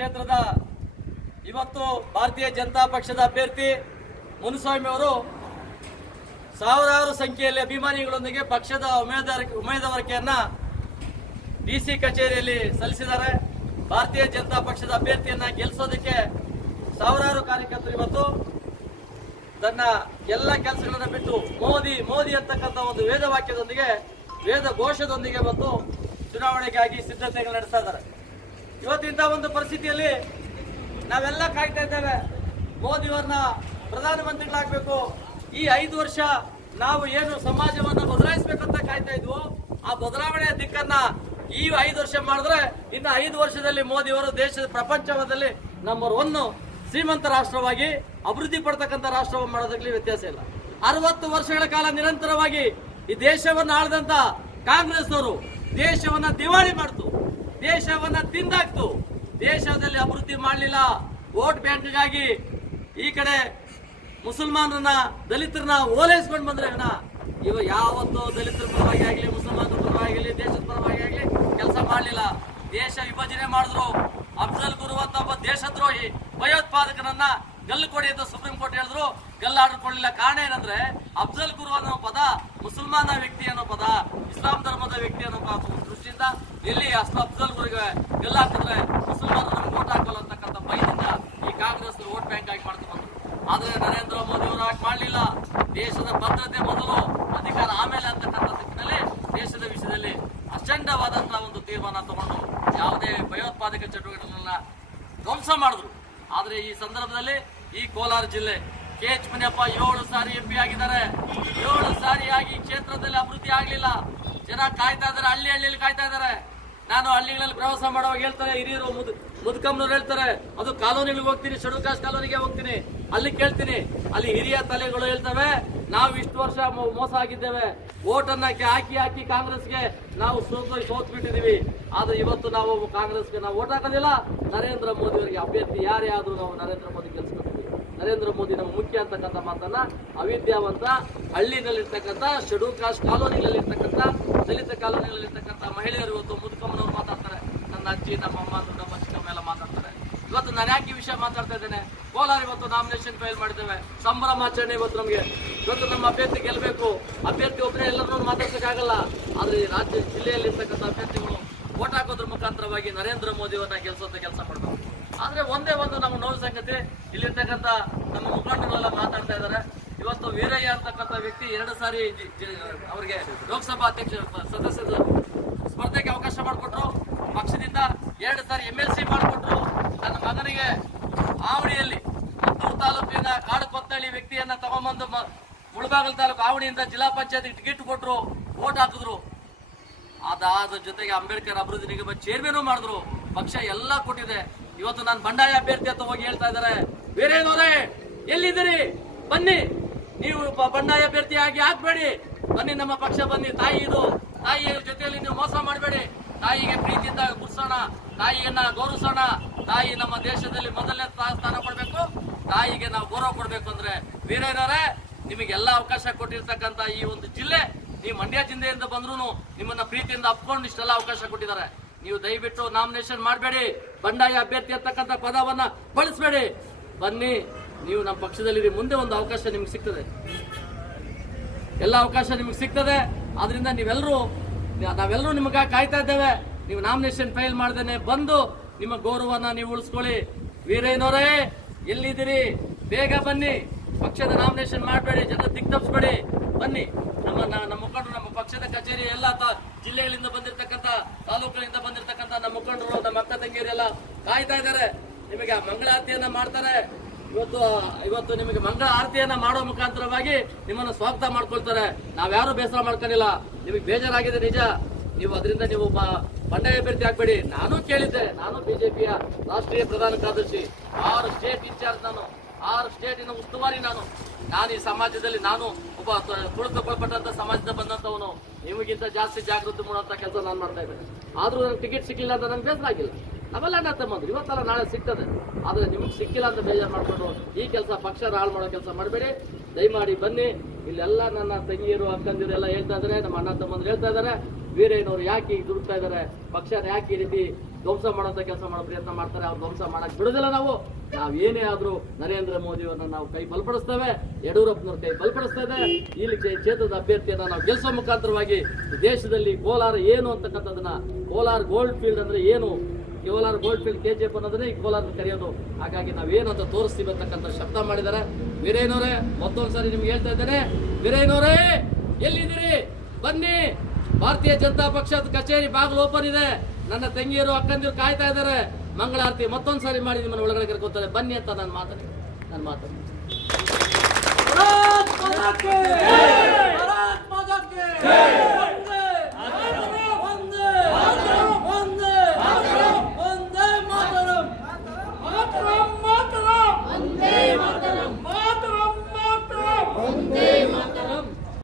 ಕ್ಷೇತ್ರದ ಇವತ್ತು ಭಾರತೀಯ ಜನತಾ ಪಕ್ಷದ ಅಭ್ಯರ್ಥಿ ಮುನಿಸ್ವಾಮಿ ಅವರು ಸಾವಿರಾರು ಸಂಖ್ಯೆಯಲ್ಲಿ ಅಭಿಮಾನಿಗಳೊಂದಿಗೆ ಪಕ್ಷದ ಉಮೇದುವಾರಿಕೆಯನ್ನ ಡಿಸಿ ಕಚೇರಿಯಲ್ಲಿ ಸಲ್ಲಿಸಿದ್ದಾರೆ. ಭಾರತೀಯ ಜನತಾ ಪಕ್ಷದ ಅಭ್ಯರ್ಥಿಯನ್ನ ಗೆಲ್ಲಿಸೋದಕ್ಕೆ ಸಾವಿರಾರು ಕಾರ್ಯಕರ್ತರು ಇವತ್ತು ತನ್ನ ಎಲ್ಲ ಕೆಲಸಗಳನ್ನ ಬಿಟ್ಟು ಮೋದಿ ಮೋದಿ ಅಂತಕ್ಕಂಥ ಒಂದು ವೇದವಾಕ್ಯದೊಂದಿಗೆ ವೇದ ಘೋಷದೊಂದಿಗೆ ಇವತ್ತು ಚುನಾವಣೆಗಾಗಿ ಸಿದ್ಧತೆಗಳು ನಡೆಸ್ತಾ ಇದ್ದಾರೆ. ಇವತ್ತಿಂತ ಒಂದು ಪರಿಸ್ಥಿತಿಯಲ್ಲಿ ನಾವೆಲ್ಲ ಕಾಯ್ತಾ ಇದ್ದೇವೆ, ಮೋದಿಯವರನ್ನ ಪ್ರಧಾನಮಂತ್ರಿಗಳಾಗಬೇಕು. ಈ 5 ವರ್ಷ ನಾವು ಏನು ಸಮಾಜವನ್ನು ಬದಲಾಯಿಸಬೇಕಂತ ಕಾಯ್ತಾ ಇದ್ವು, ಆ ಬದಲಾವಣೆಯ ದಿಕ್ಕನ್ನ ಈ 5 ವರ್ಷ ಮಾಡಿದ್ರೆ ಇನ್ನು 5 ವರ್ಷದಲ್ಲಿ ಮೋದಿಯವರು ದೇಶದ ಪ್ರಪಂಚದಲ್ಲಿ ನಂಬರ್ 1 ಶ್ರೀಮಂತ ರಾಷ್ಟ್ರವಾಗಿ ಅಭಿವೃದ್ಧಿ ಪಡ್ತಕ್ಕಂಥ ರಾಷ್ಟ್ರವನ್ನು ಮಾಡೋದ್ರಲ್ಲಿ ವ್ಯತ್ಯಾಸ ಇಲ್ಲ. 60 ವರ್ಷಗಳ ಕಾಲ ನಿರಂತರವಾಗಿ ಈ ದೇಶವನ್ನು ಆಳದಂತ ಕಾಂಗ್ರೆಸ್ನವರು ದೇಶವನ್ನ ದಿವಾಳಿ ಮಾಡ್ತು, ದೇಶವನ್ನ ತಿಂದಾಕ್ತು, ದೇಶದಲ್ಲಿ ಅಭಿವೃದ್ಧಿ ಮಾಡಲಿಲ್ಲ. ವೋಟ್ ಬ್ಯಾಂಕ್ಗಾಗಿ ಈ ಕಡೆ ಮುಸಲ್ಮಾನರನ್ನ ದಲಿತರನ್ನ ಓಲೈಸ್ಕೊಂಡು ಬಂದ್ರೆ ಇವ ಯಾವತ್ತೂ ದಲಿತರ ಪರವಾಗಿ ಆಗಲಿ ಮುಸಲ್ಮಾನರ ಪರವಾಗಿ ಆಗಲಿ ದೇಶದ ಪರವಾಗಿ ಆಗಲಿ ಕೆಲಸ ಮಾಡಲಿಲ್ಲ. ದೇಶ ವಿಭಜನೆ ಮಾಡಿದ್ರು. ಅಫ್ಜಲ್ ಗುರು ಅಂತ ಒಬ್ಬ ದೇಶದ್ರೋಹಿ ಭಯೋತ್ಪಾದಕನನ್ನ ಗಲ್ಲು ಕೊಡಿ ಅಂತ ಸುಪ್ರೀಂ ಕೋರ್ಟ್ ಹೇಳಿದ್ರು, ಗಲ್ಲು ಆರ್ಡರ್ ಕೊಡಲಿಲ್ಲ. ಕಾರಣ ಏನಂದ್ರೆ ಅಫ್ಜಲ್ ಗುರು ಅನ್ನೋ ಪದ ಮುಸಲ್ಮಾನ ವ್ಯಕ್ತಿ ಅನ್ನೋ ಪದ, ಇಸ್ಲಾಂ ಧರ್ಮದ ವ್ಯಕ್ತಿ ಅನ್ನೋ ದೃಷ್ಟಿಯಿಂದ ಇಲ್ಲಿ ಅಫ್ಜಲ್ ಗುರಿಗೆ ಗಲ್ಲು ಹಾಕಿದ್ರೆ ಮುಸಲ್ಮಾನರು ನಮ್ಗೆ ವೋಟ್ ಹಾಕಲ್ಲ ಅಂತಕ್ಕಂಥ ಭಯದಿಂದ ಈ ಕಾಂಗ್ರೆಸ್ ವೋಟ್ ಬ್ಯಾಂಕ್ ಆಗಿ ಮಾಡ್ಕೊಂಡು ಬಂದ್ರು. ಆದ್ರೆ ನರೇಂದ್ರ ಮೋದಿ ಅವರು ಹಾಕಿ ಮಾಡಲಿಲ್ಲ. ದೇಶದ ಭದ್ರತೆ ಮೊದಲು, ಅಧಿಕಾರ ಆಮೇಲೆ ಅಂತಕ್ಕಂಥ ದಿಕ್ಕಿನಲ್ಲಿ ದೇಶದ ವಿಷಯದಲ್ಲಿ ಅಚಂಡವಾದಂತಹ ಒಂದು ತೀರ್ಮಾನ ತಗೊಂಡು ಯಾವುದೇ ಭಯೋತ್ಪಾದಕ ಚಟುವಟಿಕೆಗಳನ್ನ ಧ್ವಂಸ ಮಾಡಿದ್ರು. ಆದ್ರೆ ಈ ಸಂದರ್ಭದಲ್ಲಿ ಈ ಕೋಲಾರ ಜಿಲ್ಲೆ KH ಮುನಿಯಪ್ಪ 7 ಸಾರಿ MP ಆಗಿದ್ದಾರೆ. 7 ಸಾರಿ ಆಗಿ ಕ್ಷೇತ್ರದಲ್ಲಿ ಅಭಿವೃದ್ಧಿ ಆಗ್ಲಿಲ್ಲ. ಜನ ಕಾಯ್ತಾ ಇದಾರೆ, ಹಳ್ಳಿಯಲ್ಲಿ ಕಾಯ್ತಾ ಇದಾರೆ. ನಾನು ಹಳ್ಳಿಗಳಲ್ಲಿ ಪ್ರವಾಸ ಮಾಡುವಾಗ ಹೇಳ್ತಾರೆ, ಹಿರಿಯರು ಮುದ್ಕಮ್ನವ್ರು ಹೇಳ್ತಾರೆ, ಅದು ಕಾಲೋನಿಗಳಿಗೆ ಹೋಗ್ತೀನಿ, ಶೆಡ್ಯೂಲ್ ಕಾಸ್ಟ್ ಕಾಲೋನಿಗೆ ಹೋಗ್ತೀನಿ, ಅಲ್ಲಿ ಕೇಳ್ತೀನಿ, ಅಲ್ಲಿ ಹಿರಿಯ ತಲೆಗಳು ಹೇಳ್ತವೆ, ನಾವು ಇಷ್ಟು ವರ್ಷ ಮೋಸ ಆಗಿದ್ದೇವೆ, ವೋಟನ್ನ ಹಾಕಿ ಕಾಂಗ್ರೆಸ್ಗೆ ನಾವು ಸೋತ್ ಬಿಟ್ಟಿದೀವಿ. ಆದ್ರೆ ಇವತ್ತು ನಾವು ಕಾಂಗ್ರೆಸ್ಗೆ ನಾವು ವೋಟ್ ಹಾಕೋದಿಲ್ಲ. ನರೇಂದ್ರ ಮೋದಿ ಅವರಿಗೆ ಅಭ್ಯರ್ಥಿ ಯಾರೇ ಆದ್ರೂ ನಾವು ನರೇಂದ್ರ ಮೋದಿ ಗೆಲ್ಸ್ಕೊತೀವಿ. ನರೇಂದ್ರ ಮೋದಿ ನಮ್ಮ ಮುಖ್ಯ ಅಂತಕ್ಕಂಥ ಮಾತನ್ನ ಅವಿದ್ಯಾವಂತ ಹಳ್ಳಿನಲ್ಲಿರ್ತಕ್ಕಂಥ ಶೆಡ್ಯೂಲ್ ಕಾಸ್ಟ್ ಕಾಲೋನಿಗಳಲ್ಲಿರ್ತಕ್ಕಂಥ ದಲಿತ ಕಾಲೋನಿಗಳಲ್ಲಿರ್ತಕ್ಕಂಥ ಮಹಿಳೆಯರು ಇವತ್ತು ಮುದುಕಮ್ಮನವ್ರು ಮಾತಾಡ್ತಾರೆ, ನನ್ನ ಅಜ್ಜಿ, ನಮ್ಮ ಅಮ್ಮ, ನಮ್ಮ ಚಿಕ್ಕಮ್ಮ ಎಲ್ಲ ಮಾತಾಡ್ತಾರೆ. ಇವತ್ತು ನಾನು ಯಾಕೆ ಈ ವಿಷಯ ಮಾತಾಡ್ತಾ ಇದ್ದೇನೆ, ಕೋಲಾರ ಇವತ್ತು ನಾಮಿನೇಷನ್ ಫೈಲ್ ಮಾಡಿದ್ದೇವೆ, ಸಂಭ್ರಮಾಚರಣೆ ಇವತ್ತು ನಮಗೆ. ಇವತ್ತು ನಮ್ಮ ಅಭ್ಯರ್ಥಿ ಗೆಲ್ಲಬೇಕು. ಅಭ್ಯರ್ಥಿ ಒಬ್ಬರೇ ಎಲ್ಲರನ್ನೂ ಮಾತಾಡ್ಸೋಕ್ಕಾಗಲ್ಲ. ಆದ್ರೆ ಈ ರಾಜ್ಯ ಜಿಲ್ಲೆಯಲ್ಲಿರ್ತಕ್ಕಂಥ ಅಭ್ಯರ್ಥಿಗಳು ವೋಟ್ ಹಾಕೋದ್ರ ಮುಖಾಂತರವಾಗಿ ನರೇಂದ್ರ ಮೋದಿ ಅವರನ್ನ ಗೆಲ್ಸೋಂತ ಕೆಲಸ ಮಾಡಬೇಕು. ಆದ್ರೆ ಒಂದೇ ಒಂದು ನಮ್ಮ ನೋವು ಸಂಗತಿ, ಇಲ್ಲಿರ್ತಕ್ಕಂಥ ನಮ್ಮ ಮುಖಂಡರೆಲ್ಲ ಮಾತಾಡ್ತಾ ಇದ್ದಾರೆ. ಇವತ್ತು ವೀರಯ್ಯ ಅಂತಕ್ಕಂಥ ವ್ಯಕ್ತಿ 2 ಸಾರಿ ಅವರಿಗೆ ಲೋಕಸಭಾ ಅಧ್ಯಕ್ಷ ಸದಸ್ಯರ ಸ್ಪರ್ಧೆಗೆ ಅವಕಾಶ ಮಾಡಿಕೊಟ್ರು. ಪಕ್ಷದಿಂದ 2 ಸಾರಿ MLC ಮಾಡಿಕೊಟ್ರು. ನನ್ನ ಮಗನಿಗೆ ಆವಣಿಯಲ್ಲಿ ಪುತ್ತೂರು ತಾಲೂಕಿನ ಕಾಡುಕೊತ್ತಳ್ಳಿ ವ್ಯಕ್ತಿಯನ್ನ ತಗೊಂಬಂದು ಮುಳಬಾಗಿಲು ತಾಲೂಕು ಆವಣಿಯಿಂದ ಜಿಲ್ಲಾ ಪಂಚಾಯತ್ ಟಿಕೆಟ್ ಕೊಟ್ಟರು, ವೋಟ್ ಹಾಕಿದ್ರು. ಅದಾದ ಜೊತೆಗೆ ಅಂಬೇಡ್ಕರ್ ಅಭಿವೃದ್ಧಿ ನಿಗಮ ಚೇರ್ಮನ್ ಮಾಡಿದ್ರು. ಪಕ್ಷ ಎಲ್ಲ ಕೊಟ್ಟಿದೆ. ಇವತ್ತು ನಾನು ಬಂಡಾಯ ಅಭ್ಯರ್ಥಿ ಅಂತ ಹೋಗಿ ಹೇಳ್ತಾ ಇದ್ದಾರೆ, ಬೇರೆಯವರೇ ಎಲ್ಲಿದ್ದೀರಿ, ಬನ್ನಿ, ನೀವು ಬಂಡಾಯ ಅಭ್ಯರ್ಥಿ ಆಗಿ ಹಾಕ್ಬೇಡಿ, ಬನ್ನಿ ನಮ್ಮ ಪಕ್ಷ ಬನ್ನಿ, ತಾಯಿ ಇದು, ತಾಯಿಯ ಜೊತೆಯಲ್ಲಿ ನೀವು ಮೋಸ ಮಾಡಬೇಡಿ, ತಾಯಿಗೆ ಪ್ರೀತಿಯಿಂದ ಗುರ್ಸೋಣ, ತಾಯಿಯನ್ನ ಗೌರವಿಸೋಣ. ತಾಯಿ ನಮ್ಮ ದೇಶದಲ್ಲಿ ಮೊದಲನೇ ಸ್ಥಾನ ಕೊಡ್ಬೇಕು, ತಾಯಿಗೆ ನಾವು ಗೌರವ ಕೊಡ್ಬೇಕು. ಅಂದ್ರೆ ವೀರಯ್ಯನವರೇ, ನಿಮಗೆಲ್ಲ ಅವಕಾಶ ಕೊಟ್ಟಿರ್ತಕ್ಕಂಥ ಈ ಒಂದು ಜಿಲ್ಲೆ, ನೀವು ಮಂಡ್ಯ ಜಿಲ್ಲೆಯಿಂದ ಬಂದ್ರು ನಿಮ್ಮನ್ನ ಪ್ರೀತಿಯಿಂದ ಅಪ್ಕೊಂಡು ಇಷ್ಟೆಲ್ಲ ಅವಕಾಶ ಕೊಟ್ಟಿದ್ದಾರೆ. ನೀವು ದಯವಿಟ್ಟು ನಾಮಿನೇಷನ್ ಮಾಡಬೇಡಿ, ಬಂಡಾಯ ಅಭ್ಯರ್ಥಿ ಅಂತಕ್ಕಂಥ ಪದವನ್ನ ಬಳಸಬೇಡಿ, ಬನ್ನಿ, ನೀವು ನಮ್ಮ ಪಕ್ಷದಲ್ಲಿ ಮುಂದೆ ಒಂದು ಅವಕಾಶ ನಿಮ್ಗೆ ಸಿಗ್ತದೆ, ಎಲ್ಲ ಅವಕಾಶ ನಿಮ್ಗೆ ಸಿಗ್ತದೆ. ಆದ್ರಿಂದ ನಾವೆಲ್ಲರೂ ನಿಮಗೆ ಕಾಯ್ತಾ ಇದ್ದೇವೆ. ನೀವು ನಾಮಿನೇಷನ್ ಫೈಲ್ ಮಾಡ್ದೇನೆ ಬಂದು ನಿಮ್ಮ ಗೌರವನ ನೀವು ಉಳಿಸ್ಕೊಳ್ಳಿ. ವೀರಯ್ಯನವರೇ ಎಲ್ಲಿದ್ದೀರಿ, ಬೇಗ ಬನ್ನಿ, ಪಕ್ಷದ ನಾಮಿನೇಷನ್ ಮಾಡಬೇಡಿ, ಜನ ದಿಗ್ತಪ್ಪಿಸಬೇಡಿ, ಬನ್ನಿ. ನಮ್ಮ ಮುಖಂಡರು, ನಮ್ಮ ಪಕ್ಷದ ಕಚೇರಿ ಎಲ್ಲ ಜಿಲ್ಲೆಗಳಿಂದ ಬಂದಿರತಕ್ಕಂಥ, ತಾಲೂಕುಗಳಿಂದ ಬಂದಿರತಕ್ಕಂಥ ನಮ್ಮ ಮುಖಂಡರು, ನಮ್ಮ ಅಕ್ಕ ತಂಗಿಯರೆಲ್ಲ ಕಾಯ್ತಾ ಇದ್ದಾರೆ. ನಿಮಗೆ ಮಂಗಳ ಆರತಿಯನ್ನ ಮಾಡ್ತಾರೆ. ಇವತ್ತು ನಿಮಗೆ ಮಂಗಳ ಆರತಿಯನ್ನ ಮಾಡೋ ಮುಖಾಂತರವಾಗಿ ನಿಮ್ಮನ್ನು ಸ್ವಾಗತ ಮಾಡ್ಕೊಳ್ತಾರೆ. ನಾವ್ಯಾರು ಬೇಸರ ಮಾಡ್ಕೊಂಡಿಲ್ಲ. ನಿಮಗೆ ಬೇಜಾರಾಗಿದೆ ನಿಜ, ಅದರಿಂದ ನೀವು ಬಂಡಾಯ ಅಭ್ಯರ್ಥಿ ಆಗ್ಬೇಡಿ. ನಾನು ಕೇಳಿದ್ದೆ, ನಾನು ಬಿಜೆಪಿಯ ರಾಷ್ಟ್ರೀಯ ಪ್ರಧಾನ ಕಾರ್ಯದರ್ಶಿ, 6 ಸ್ಟೇಟ್ ಇನ್ಚಾರ್ಜ್, ನಾನು 6 ಸ್ಟೇಟಿನ ಉಸ್ತುವಾರಿ. ನಾನು ಈ ಸಮಾಜದಲ್ಲಿ ನಾನು ಒಬ್ಬ ತುಳಿತುಕೊಳ್ಪಟ್ಟಂತ ಸಮಾಜದ ಬಂದಂತವನು. ನಿಮಗಿಂತ ಜಾಸ್ತಿ ಜಾಗೃತಿ ಮಾಡುವಂತ ಕೆಲಸ ನಾನು ಮಾಡ್ತಾ ಇದ್ದೇನೆ. ಆದ್ರೂ ನನಗೆ ಟಿಕೆಟ್ ಸಿಕ್ಕಿಲ್ಲ ಅಂತ ನಂಗೆ ಬೇಸರ ಆಗಿಲ್ಲ. ನಾವೆಲ್ಲ ಅಣ್ಣ ತಮ್ಮಂದ್ರು, ಇವತ್ತಲ್ಲ ನಾಳೆ ಸಿಗ್ತದೆ. ಆದ್ರೆ ನಿಮ್ಗೆ ಸಿಕ್ಕಿಲ್ಲ ಅಂತ ಬೇಜಾರು ಮಾಡ್ಕೊಂಡು ಈ ಕೆಲಸ, ಪಕ್ಷ ಹಾಳು ಮಾಡೋ ಕೆಲಸ ಮಾಡಬೇಡಿ. ದಯಮಾಡಿ ಬನ್ನಿ. ಇಲ್ಲೆಲ್ಲ ನನ್ನ ತಂಗಿಯರು, ಅಕ್ಕಂದಿರು ಎಲ್ಲ ಹೇಳ್ತಾ ಇದ್ದಾರೆ, ನಮ್ಮ ಅಣ್ಣ ತಮ್ಮಂದ್ರು ಹೇಳ್ತಾ ಇದ್ದಾರೆ, ವೀರಯ್ಯನವರು ಯಾಕೆ ಈಗ ದುಡುಕ್ತಾ ಇದ್ದಾರೆ, ಪಕ್ಷನ ಯಾಕೆ ಈ ರೀತಿ ಧ್ವಂಸ ಮಾಡೋಂಥ ಕೆಲಸ ಮಾಡೋ ಪ್ರಯತ್ನ ಮಾಡ್ತಾರೆ, ಅವ್ರು ಧ್ವಂಸ ಮಾಡಕ್ ಬಿಡೋದಿಲ್ಲ. ನಾವು ಏನೇ ಆದ್ರೂ ನರೇಂದ್ರ ಮೋದಿ ಅವರನ್ನ ನಾವು ಕೈ ಬಲಪಡಿಸ್ತೇವೆ, ಯಡಿಯೂರಪ್ಪನವ್ರ ಕೈ ಬಲಪಡಿಸ್ತಾ ಇದೆ. ಇಲ್ಲಿ ಕ್ಷೇತ್ರದ ಅಭ್ಯರ್ಥಿಯನ್ನ ನಾವು ಗೆಲ್ಲಿಸೋ ಮುಖಾಂತರವಾಗಿ ದೇಶದಲ್ಲಿ ಕೋಲಾರ ಏನು ಅಂತಕ್ಕಂಥದನ್ನ, ಕೋಲಾರ ಗೋಲ್ಡ್ ಫೀಲ್ಡ್ ಅಂದ್ರೆ ಏನು, ಕೋಲಾರ ಗೋಲ್ಡ್ ಫೀಲ್ಡ್ KGF ಅನ್ನೋದನ್ನೇ ಈ ಕೋಲಾರ ಕರೆಯೋದು. ಹಾಗಾಗಿ ನಾವೇನು ಅಂತ ತೋರಿಸ್ತೀವಿ ಅಂತಕ್ಕಂಥ ಶಬ್ದ ಮಾಡಿದ್ದಾರೆ. ವೀರಯ್ಯನವರೇ, ಮತ್ತೊಂದ್ಸರಿ ನಿಮ್ಗೆ ಹೇಳ್ತಾ ಇದ್ದೇನೆ, ವೀರಯ್ಯನವರೇ ಎಲ್ಲಿದ್ದೀರಿ? ಬನ್ನಿ, ಭಾರತೀಯ ಜನತಾ ಪಕ್ಷದ ಕಚೇರಿ ಬಾಗಿಲು ಓಪನ್ ಇದೆ. ನನ್ನ ತಂಗಿಯರು ಅಕ್ಕಂದಿರು ಕಾಯ್ತಾ ಇದ್ದಾರೆ. ಮಂಗಳಾರತಿ ಮತ್ತೊಂದ್ಸಾರಿ ಮಾಡಿ ನಿಮ್ಮನ್ನು ಒಳಗಡೆ ಕರ್ಕೊತಾರೆ, ಬನ್ನಿ ಅಂತ ನಾನು ಮಾತಾಡಿ